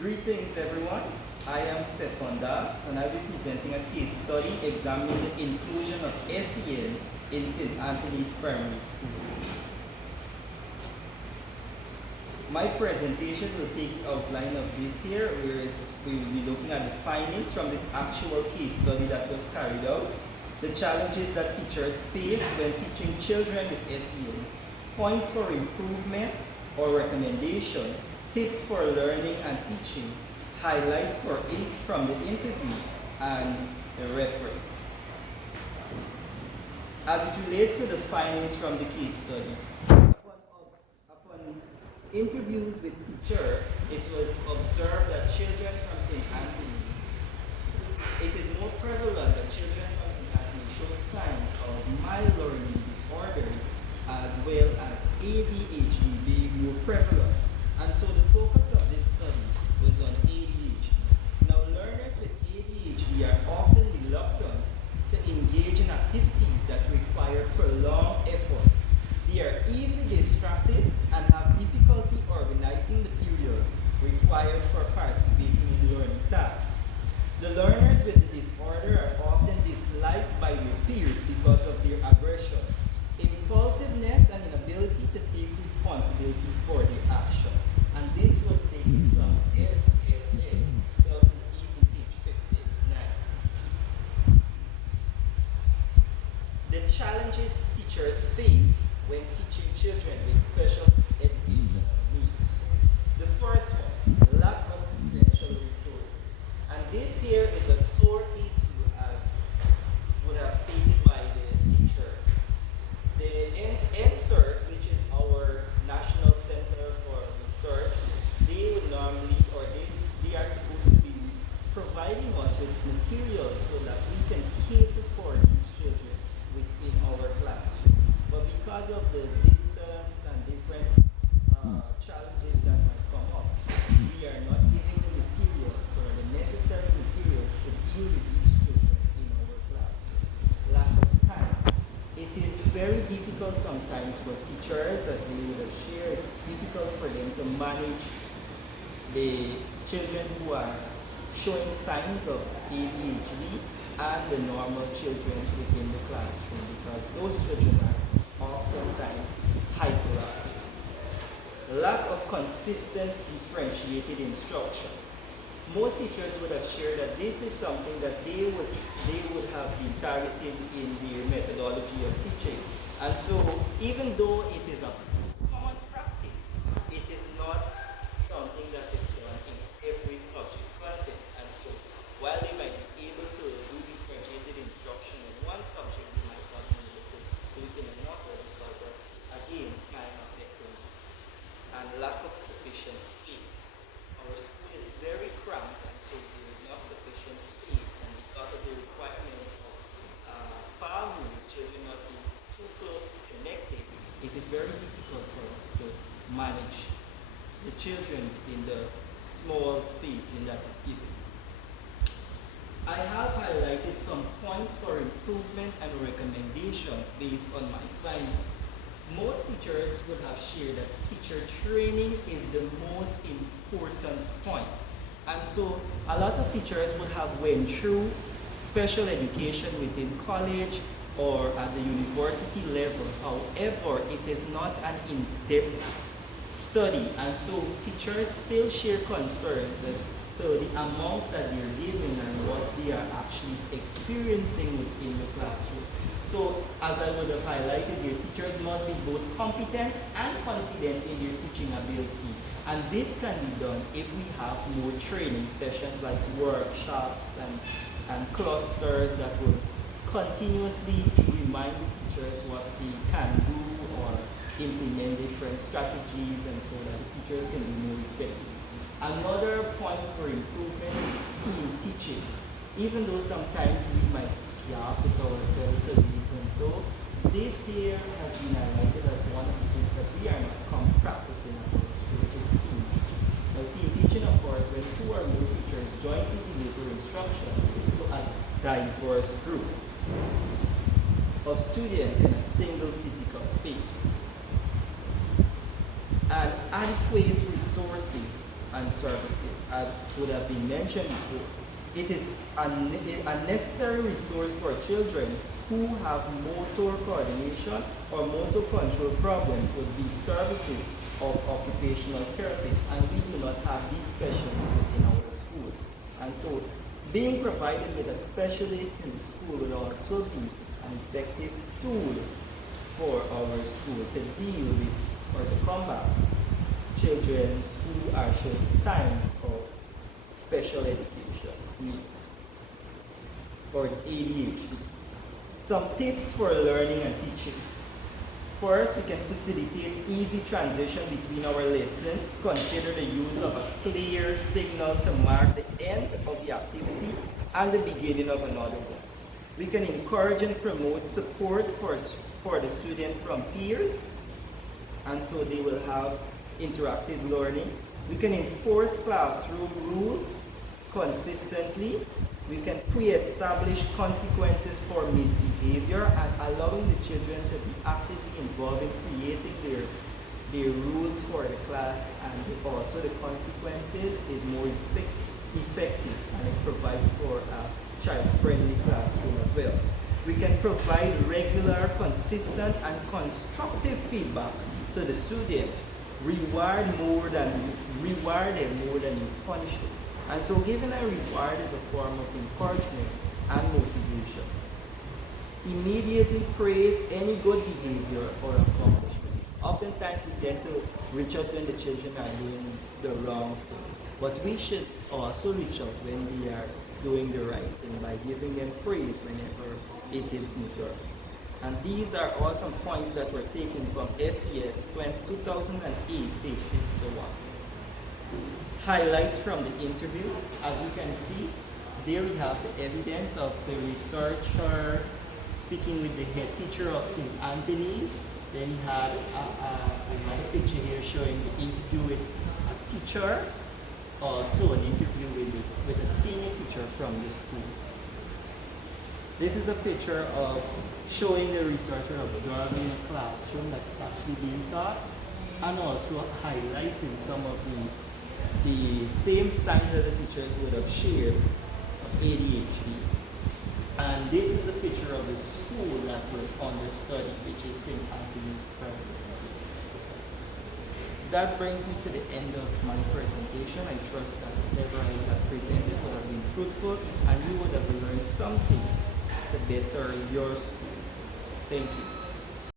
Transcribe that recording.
Greetings everyone, I am Stefon and I'll be presenting a case study examining the inclusion of SEN in St. Anthony's Primary School. My presentation will take the outline of this here, where we will be looking at the findings from the actual case study that was carried out, the challenges that teachers face when teaching children with SEN, points for improvement or recommendation, tips for learning and teaching, highlights from the interview, and a reference. As it relates to the findings from the case study, upon interviews with teacher, it was observed that children from St. Anthony's, it is more prevalent that children from St. Anthony's show signs of mild learning disorders as well as ADHD being more prevalent. And so the focus of this study was on ADHD. Now, learners with ADHD are often reluctant to engage in activities that require prolonged effort. They are easily distracted and have difficulty organizing materials required for participating in learning tasks. The learners with the disorder are often disliked by their peers because of their aggression, impulsiveness, and inability to take responsibility for their action. And this was taken from SSS 2018, page 59. The challenges teachers face when teaching children with special educational needs. The first one, lack of essential resources. And this here is a sore issue, as would have stated by the teachers. The NSERT, which is our National Center for Research, they would normally, or they are supposed to be providing us with materials so that we can cater for these children within our classroom. But because of the distance and different challenges that might come up, we are not giving the materials or the necessary materials to deal with these children in our classroom. Lack of time. It is very difficult sometimes for teachers, as we would have shared, it's difficult for them to manage the children who are showing signs of ADHD and the normal children within the classroom, because those children are oftentimes hyperactive. Lack of consistent differentiated instruction. Most teachers would have shared that this is something that they would have been targeted in their methodology of teaching. And so even though it is a common practice, it is not something that is done in every subject content. And so while they might be able to do differentiated instruction in one subject, they might not be able to do it in another because of, again, time affecting and lack of sufficient space. Our school is very cramped, and so there is not sufficient space, and because of the requirement of family, children not being too closely connected, it is very difficult for us to manage the children in the small space in that is given. I have highlighted some points for improvement and recommendations based on my findings. Most teachers would have shared that teacher training is the most important point. And so a lot of teachers would have went through special education within college or at the university level. However, it is not an in-depth study. And so teachers still share concerns as to the amount that they're giving and what they are actually experiencing within the classroom. So, as I would have highlighted, your teachers must be both competent and confident in their teaching ability. And this can be done if we have more training sessions like workshops and clusters that will continuously remind the teachers what they can do or implement different strategies, and so that the teachers can be more effective. Another point for improvement is team teaching. Even though sometimes we might laugh with our fellow colleagues, and so this here has been highlighted as one of the things that we are not practicing at our school, is team teaching. Now, team teaching, of course, when two or more teachers jointly deliver instruction to a diverse group of students in a single physical space. And adequate resources and services, as would have been mentioned before. It is a necessary resource for children who have motor coordination or motor control problems would be services of occupational therapists, and we do not have these specialists within our schools. And so being provided with a specialist in the school would also be an effective tool for our school to deal with or to combat children who are showing signs of special education needs or ADHD. Some tips for learning and teaching. First, we can facilitate easy transition between our lessons. Consider the use of a clear signal to mark the end of the activity and the beginning of another one. We can encourage and promote support for the student from peers, and so they will have interactive learning. We can enforce classroom rules consistently. We can pre-establish consequences for misbehavior and allowing the children to be actively involved in creating their rules for the class, and also the consequences is more effective, and it provides for a child-friendly classroom as well. We can provide regular, consistent, and constructive feedback to the student. Reward them more than you punish them. And so giving a reward is a form of encouragement and motivation. Immediately praise any good behavior or accomplishment. Oftentimes we tend to reach out when the children are doing the wrong thing. But we should also reach out when they are doing the right thing by giving them praise whenever it is deserved. And these are all some points that were taken from SES 2008, page 61. Highlights from the interview. As you can see, there we have the evidence of the researcher speaking with the head teacher of St. Anthony's. Then he had another picture here showing the interview with a teacher, also an interview with a senior teacher from the school. This is a picture of showing the researcher observing a classroom that is actually being taught, and also highlighting some of the same signs that the teachers would have shared of ADHD. And this is a picture of the school that was under study, which is St. Anthony's Primary School. That brings me to the end of my presentation. I trust that whatever I would have presented would have been fruitful, and you would have learned something to better your school. Thank you.